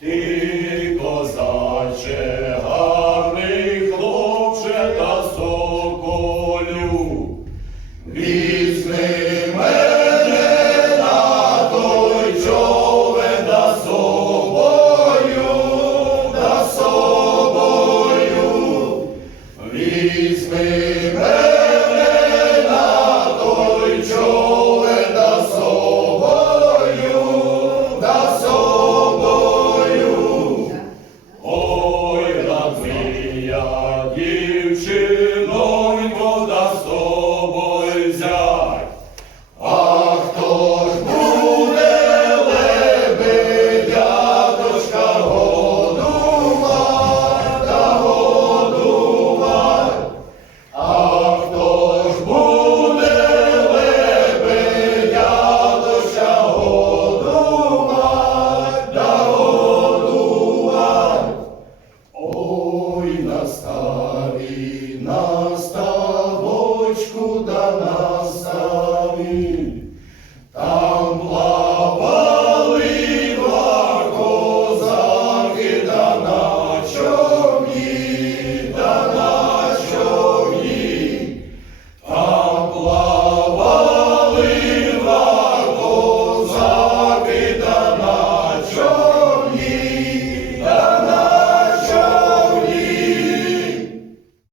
Ти козаче, гарний хлопче та соколю, візьми мене на той собою, та собою, візьми. chill. Lost all.